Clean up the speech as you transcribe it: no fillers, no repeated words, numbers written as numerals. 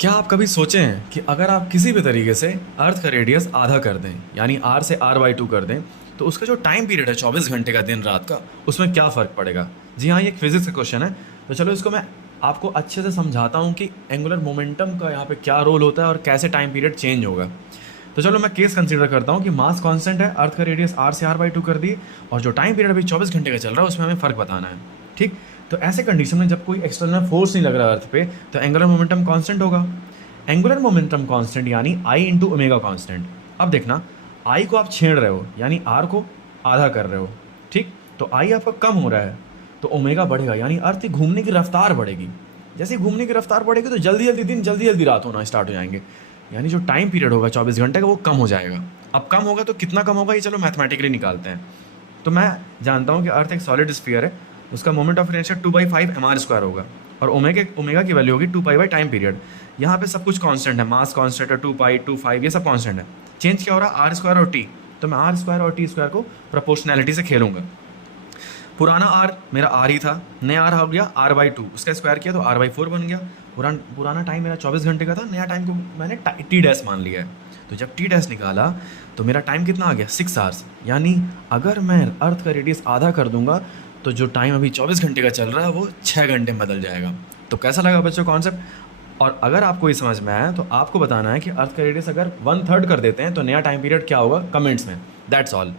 क्या आप कभी सोचे हैं कि अगर आप किसी भी तरीके से अर्थ का रेडियस आधा कर दें, यानी आर से r/2 कर दें, तो उसका जो टाइम पीरियड है 24 घंटे का दिन रात का, उसमें क्या फ़र्क पड़ेगा? जी हाँ, ये एक फिज़िक्स का क्वेश्चन है। तो चलो इसको मैं आपको अच्छे से समझाता हूँ कि एंगुलर मोमेंटम का यहाँ पे क्या रोल होता है और कैसे टाइम पीरियड चेंज होगा। तो चलो मैं केस कंसीडर करता हूँ कि मास कांस्टेंट है, अर्थ का रेडियस r से r/2 कर दिए और जो टाइम पीरियड अभी 24 घंटे का चल रहा है उसमें हमें फ़र्क बताना है। ठीक? तो ऐसे कंडीशन में जब कोई एक्सटर्नल फोर्स नहीं लग रहा अर्थ पे, तो एंगुलर मोमेंटम कांस्टेंट होगा। एंगुलर मोमेंटम कांस्टेंट यानी आई इंटू ओमेगा कांस्टेंट। अब देखना, आई को आप छेड़ रहे हो यानी आर को आधा कर रहे हो। ठीक? तो आई आपका कम हो रहा है तो ओमेगा बढ़ेगा, यानी अर्थ की घूमने की रफ्तार बढ़ेगी। जैसे ही घूमने की रफ्तार बढ़ेगी तो जल्दी जल्दी दिन, जल्दी जल्दी रात होना स्टार्ट हो जाएंगे, यानी जो टाइम पीरियड होगा 24 घंटे का वो कम हो जाएगा। अब कम होगा तो कितना कम होगा, ये चलो मैथमेटिकली निकालते हैं। तो मैं जानता हूँ कि अर्थ एक सॉलिड स्फीयर है, उसका मोमेंट ऑफ इनर्शिया 2/5 mr² होगा और ओमेगा की वैल्यू होगी 2 पाई बाई टाइम पीरियड। यहाँ पे सब कुछ कांस्टेंट है, मास कांस्टेंट है, 2 पाई 2 5 ये सब कांस्टेंट है। चेंज क्या हो रहा है, r² और t। तो मैं r² और t² को प्रोपोर्शनैलिटी से खेलूंगा। पुराना r मेरा r ही था, नया r हो गया r/2, उसका स्क्वायर किया तो r/4 बन गया। पुराना टाइम मेरा 24 घंटे का था, नया टाइम को मैंने t डैश मान लिया है। तो जब t डैश निकाला तो मेरा टाइम कितना आ गया, 6 आवर्स। यानी अगर मैं अर्थ का रेडियस आधा कर दूंगा तो जो टाइम अभी 24 घंटे का चल रहा है वो 6 घंटे में बदल जाएगा। तो कैसा लगा बच्चों कॉन्सेप्ट? और अगर आपको ये समझ में आया तो आपको बताना है कि अर्थ का रेडियस अगर 1/3 कर देते हैं तो नया टाइम पीरियड क्या होगा, कमेंट्स में। That's all.